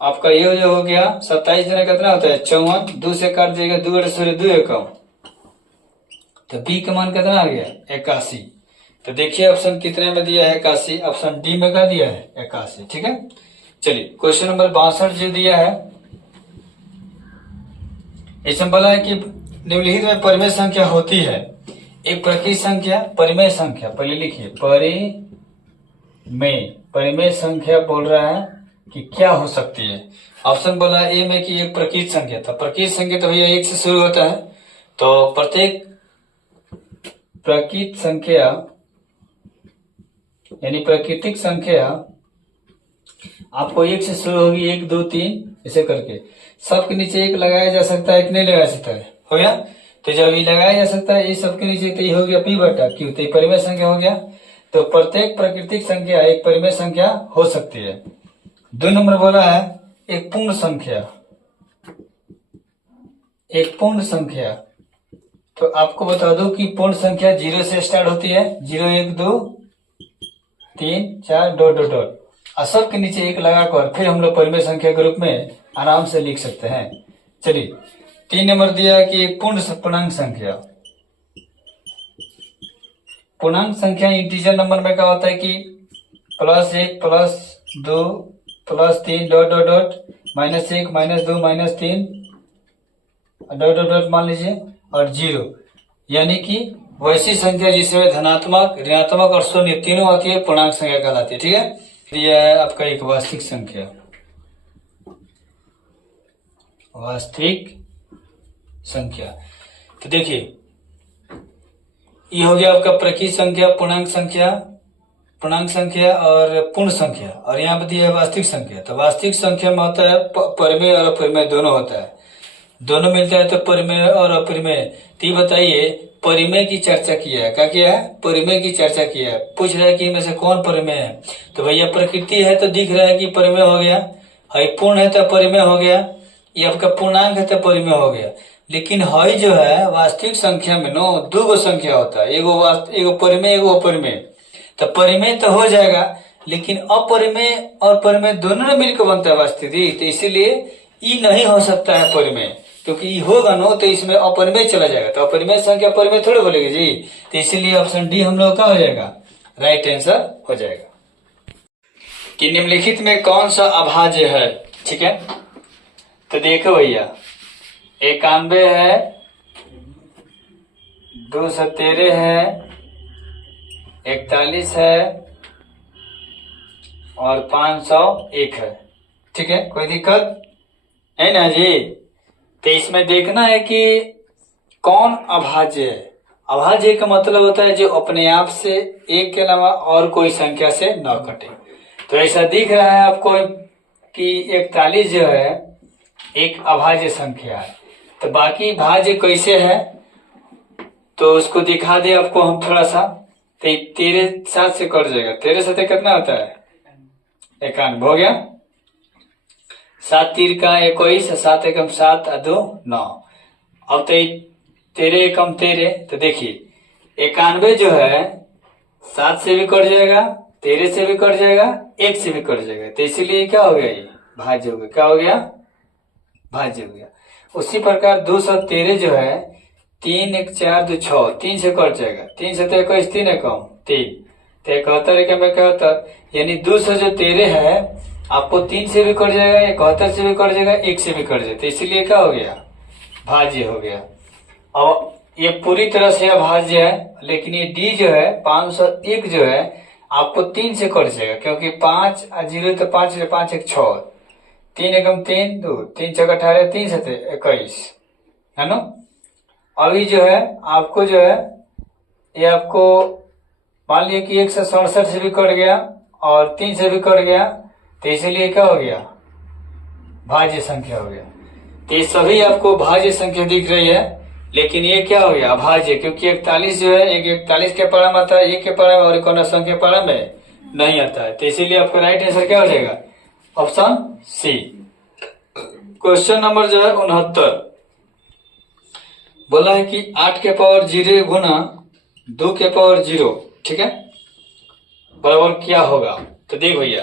आपका ये जो हो गया 27 दिन कितना होता है 54, 2 से काट देगा, 2 2 एकम, तो बी का मान कितना आ गया 81। तो देखिए ऑप्शन कितने में दिया है 81, ऑप्शन डी में क्या दिया है 81। ठीक है, चलिए क्वेश्चन नंबर 62 जो दिया है, इसमें बोला है कि निम्नलिखित में परिमेय संख्या होती है, एक प्रकृत संख्या, परिमेय संख्या, पहले लिखिए परिमेय संख्या बोल रहा है कि क्या हो सकती है। ऑप्शन बोला ए में कि एक प्रकृत संख्या था, प्रकृत संख्या तो भैया 1 से शुरू होता है, तो प्रत्येक प्राकृतिक संख्या यानी प्राकृतिक संख्या आपको 1 से शुरू होगी, 1 2 3 ऐसे करके सबके नीचे 1 लगाया जा सकता है कि नहीं लगाया सकता है? हो गया। तो जब ये लगाया जा सकता है ये सबके नीचे, तो ये हो गया P बटा Q, तो ये परिमेय संख्या हो गया। तो प्रत्येक प्राकृतिक संख्या एक परिमेय संख्या हो सकती है। 2 नंबर बोला है एक पूर्ण संख्या, एक पूर्ण संख्या। तो आपको बता दूं कि पूर्ण संख्या 0 से स्टार्ट होती है, 0 1 2 3 4 डॉट डॉट डॉट, और सबके नीचे 1 लगाकर फिर हम लोग परिमेय संख्या के रूप में आराम से लिख सकते हैं। चलिए 3 नंबर दिया है कि एक पूर्णांक संख्या। पूर्णांक संख्या इंटीजर नंबर में क्या होता है कि +1 +2 +3 dot dot dot -1 -2 -3 dot dot dot मान लीजिए और 0, यानी कि वैसी संख्या जिसमें धनात्मक, ऋणात्मक और शून्य तीनों होती है पूर्णांक संख्या कहलाती है। ठीक है। यह है आपका एक वास्तविक संख्या, वास्तविक संख्या। तो देखिए ये हो गया आपका प्राकृतिक संख्या, पूर्णांक संख्या और पूर्ण संख्या, और यहाँ पे दिया है वास्तविक संख्या। तो वास्तविक संख्या में होता है परिमेय और अपरिमेय दोनों होता है, दोनों मिलता है तो परिमेय और अपरिमेय। तो ये बताइए परिमेय की चर्चा किया है, क्या किया है? परिमेय की चर्चा किया है। पूछ रहा है कि इनमें से कौन परिमेय है? तो भैया प्रकृति है तो दिख रहा है कि परिमेय हो गया, है पूर्ण है तो परिमेय हो गया, ये आपका पूर्णांक है तो परिमेय हो गया। लेकिन हई जो है वास्तविक संख्या में नो 2 संख्या होता है, एगो परिमेय एगो अपरिमेय। तो परिमेय तो हो जाएगा, लेकिन अपरिमेय और परिमेय दोनों मिलकर बनता है वास्तविक। तो इसीलिए ई नहीं हो सकता है परिमेय, क्योंकि ई होगा नो तो इसमें अपरिमेय चला जाएगा, तो अपरिमेय संख्या परिमेय थोड़े बोलेगी जी। तो इसीलिए ऑप्शन डी हम लोग का हो जाएगा, राइट आंसर हो जाएगा। कि निम्नलिखित में कौन सा अभाज्य है? ठीक है, तो देखो भैया 91 है, 213 है, 41 है और 501 है। ठीक है, कोई दिक्कत है ना जी? तो इसमें देखना है कि कौन अभाज्य है। अभाज्य का मतलब होता है जो अपने आप से एक के अलावा और कोई संख्या से न कटे। तो ऐसा दिख रहा है आपको कि 41 जो है एक अभाज्य संख्या है। तो बाकी भाज्य कैसे है तो उसको दिखा दे आपको हम थोड़ा सा। तो 13 7 से कट जाएगा, 13 7 कितना होता है? 91 हो गया। 7 3 का 21, 7 एकम 7 और 2 9। अब तो 13 एकम 13, तो देखिए 91 जो है 7 से भी कट जाएगा, 13 से भी कट जाएगा, 1 से भी कट जाएगा। तो इसीलिए क्या हो गया? ये भाज्य हो गया। क्या हो गया? भाज्य हो गया। उसी प्रकार 213 जो है 3 1 4 2 6, 3 से कट जाएगा, 3 से तो 21, 3 एकम 3, तो 71 एकम 71, यानी 213 है आपको 3 से भी कट जाएगा, 71 से भी कट जाएगा, 1 से भी कट जाएगा। तो इसीलिए क्या हो गया? भाज्य हो गया। अब ये पूरी तरह से अभाज्य है, लेकिन ये डी जो है 501 जो है आपको 3 से कट जाएगा, क्योंकि 5 और 0 तो 5 से 5 1 6, 3 एकम 3 2, 3 6 18, 3 7 21 है ना। अभी जो है आपको जो है ये आपको मान लिया कि 167 से भी कट गया और 3 से भी कट गया, तो इसीलिए क्या हो गया? भाज्य संख्या हो गया। तो ये सभी आपको भाज्य संख्या दिख रही है, लेकिन ये क्या हो गया? अभाज्य, क्योंकि 41 जो है एक 41 के पारा में आता है, 1 के पारा में, और एक संख्या पारा में नहीं आता है। तो इसीलिए आपका राइट आंसर क्या हो जाएगा? Option C. क्वेश्चन नंबर जो है 69 बोला है कि 8 के पावर 0 गुना 2 के पावर 0, ठीक है, बराबर क्या होगा? तो देख भैया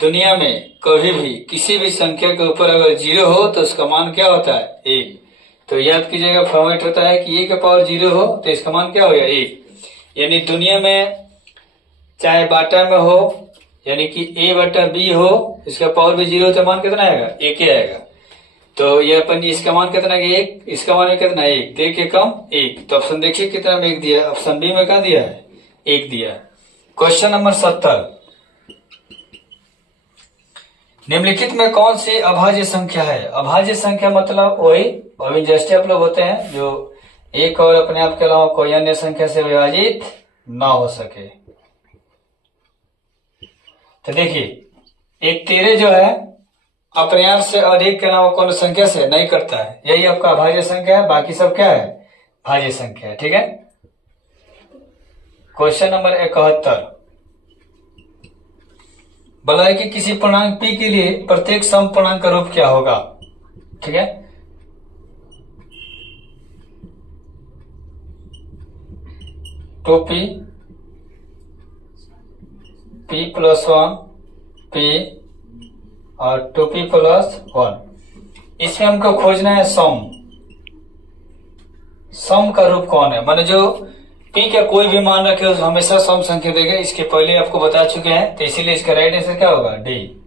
दुनिया में कभी भी किसी भी संख्या के ऊपर अगर 0 हो तो उसका मान क्या होता है? 1। तो याद कीजिएगा फॉर्मेट होता है कि a के पावर 0 हो तो इसका मान क्या हो गया? 1। यानी दुनिया में चाहे बाटा में हो, यानी कि a बटा b हो, इसका पावर भी 0 हो तो मान कितना आएगा? 1 ही आएगा। तो ये अपन इसका मान कितना है? 1। इसका मान कितना है? 1। देख के कम 1। तो ऑप्शन देखिए कितना में 1 दिया है? ऑप्शन बी में क्या दिया है? 1 दिया है। क्वेश्चन नंबर 70 निम्नलिखित में कौन सी अभाज्य संख्या है? अभाज्य संख्या मतलब वही अविभाज्य आप लोग होते हैं जो एक और अपने आप के अलावा कोई अन्य संख्या से विभाजित ना हो सके। तो देखिए एक 13 जो है अपने आप से और एक के अलावा कौन संख्या से नहीं करता है, यही आपका अभाज्य संख्या है, बाकी सब क्या है भाज्य संख्या है। ठीक है, क्वेश्चन नंबर 71 बोला है कि किसी पूर्णांक p के लिए प्रत्येक सम पूर्णांक का रूप क्या होगा। ठीक है, तो p प्लस 1 p और 2p प्लस 1, इसमें हमको खोजना है सम का रूप कौन है, माने जो p का कोई भी मान रखे उस हमेशा सम संख्या देगा। इसके पहले आपको बता चुके हैं, तो इसीलिए इसका राइट आंसर क्या होगा डी।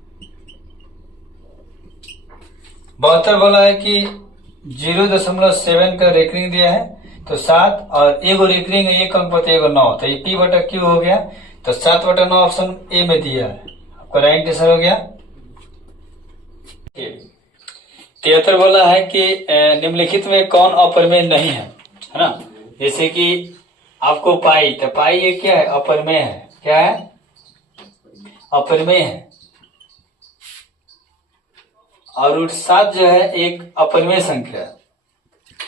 72 बोला है कि 0.7 का रेकरिंग दिया है, तो 7 और एगो रेकरिंग है, एक अंक बता एगो 9, तो ये p बटा q हो गया। तो 7/9 ऑप्शन ए में दिया है, आपका राइट आंसर हो गया। 73 बोला है कि निम्नलिखित में कौन अपरिमेय नहीं है ना। जैसे कि आपको पाई, तो पाई ये क्या है अपरिमेय है, क्या है अपरिमेय है। और √7 जो है एक अपरिमेय संख्या है।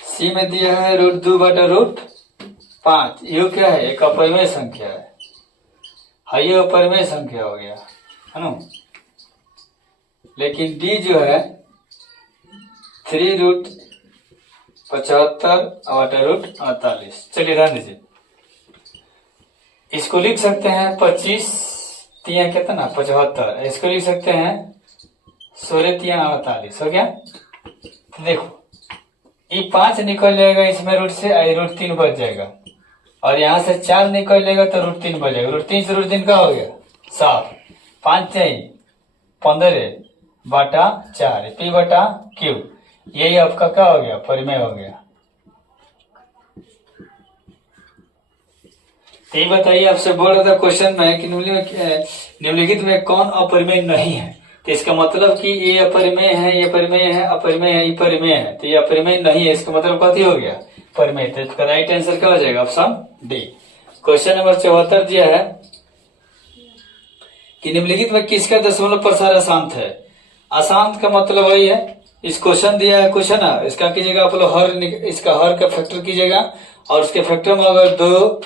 सी में दिया है √2/5, ये क्या है एक अपरिमेय संख्या है, ये अपरिमेय संख्या हो गया है ना। लेकिन डी जो है 3√75/48। चलिए ध्यान दीजिए, इसको लिख सकते हैं 25 तिया कितना 75, इसको लिख सकते हैं 16 तिया 48 हो गया। तो देखो ये 5 निकल जाएगा इसमें रूट से, √3 बच जाएगा, और यहाँ से 4 निकल जाएगा तो √3 बच जाएगा। √3 से √3 का हो गया 7, 5 चाहिए 15/4 p बटा q, यही आपका क्या हो गया परिमेय हो गया। तो ये बताइए, आपसे बोल रहा था क्वेश्चन में कि निम्नलिखित में कौन अपरिमेय नहीं है, तो इसका मतलब कि ये अपरिमेय है, ये परिमेय है, अपरिमेय है, ये परिमेय है, तो ये अपरिमेय नहीं है, इसका मतलब कथी हो गया परिमेय। तो इसका राइट आंसर क्या हो जाएगा ऑप्शन डी। क्वेश्चन नंबर 74 दिया है कि निम्नलिखित में किसका दशमलव प्रसार अशांत है। अशांत का मतलब वही है, इस क्वेश्चन दिया है कुछ है ना, इसका कीजिएगा आप लोग इसका हर का फैक्टर कीजिएगा, और उसके फैक्टर में अगर 2,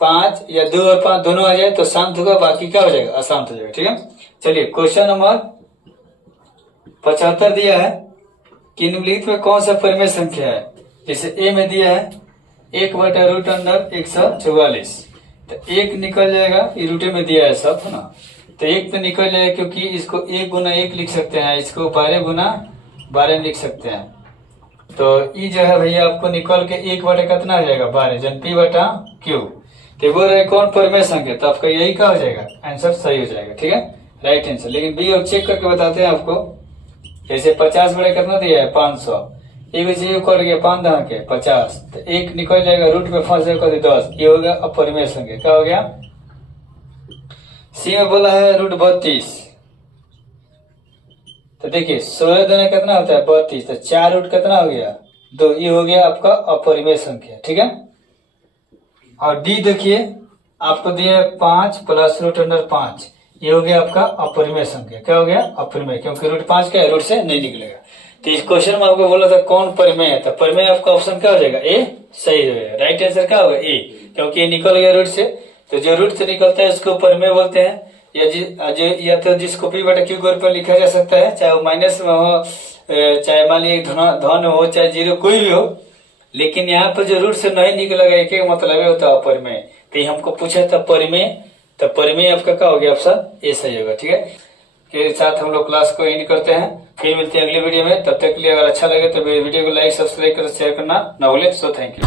5 या 2 और 5 दोनों आ जाए तो शांत होगा, बाकी क्या हो जाएगा अशांत हो जाएगा। ठीक है, चलिए क्वेश्चन नंबर 75 दिया है कि निम्नलिखित में कौन सा परिमेय संख्या है। जैसे ए में दिया है 1/√144, तो 1 निकल जाएगा, ये रूटे में दिया है सब है ना, तो 1 तो निकल जाएगा, क्योंकि इसको 1 गुना 1 लिख सकते हैं, इसको 12 गुना 12 लिख सकते हैं। तो ये जो है भैया आपको निकल के 1 बटे कितना हो जाएगा 12, जन p बटा q। तो बोल रहे कौन परिमेय संख्या, तो आपका यही क्या हो जाएगा आंसर सही हो जाएगा। ठीक है, राइट आंसर। लेकिन बी अब चेक करके बताते हैं आपको। जैसे 50 बड़े कितना दिया है 500, एक चीज कर गया 5 दहा के 50, तो 1 निकल जाएगा, रूट में फंस जाएगा 10, ये हो गया अपरिमेय संख्या। क्या हो गया, सी में बोला है √32, तो देखिए 16 देना कितना होता है 32, तो 4 रूट कितना हो गया 2, ये हो गया आपका अपरिमेय संख्या। ठीक है, और डी देखिए आपको दिया 5 प्लस √5, ये हो गया आपका अपरिमेय संख्या। क्या हो गया अपरिमेय, क्योंकि √5 का रूट से नहीं निकलेगा। तो इस क्वेश्चन में आपको बोला था कौन परिमेय है, तो परिमेय आपका ऑप्शन क्या हो जाएगा ए सही हो जाएगा। राइट आंसर क्या होगा ए, क्योंकि ये निकल गया रूट से, तो जो रूट से निकलता है उसको परिमेय बोलते हैं। या तो जिसको p बटा q के रूप में लिखा जा सकता है, चाहे वो माइनस में हो, चाहे मान लीजिए धन हो, चाहे 0 कोई भी हो, लेकिन यहाँ पर जो रूट से नहीं निकलेगा एक मतलब होता है अपरिमेय। तो हमको पूछा था परिमेय, तो परिमेय आपका क्या हो गया ऑप्शन ए सही होगा। ठीक है, के साथ हम लोग क्लास को एंड करते हैं, फिर मिलते हैं अगली वीडियो में। तब तक के लिए अगर अच्छा लगे तो वीडियो को लाइक सब्सक्राइब कर शेयर करना ना भूले। So thank you.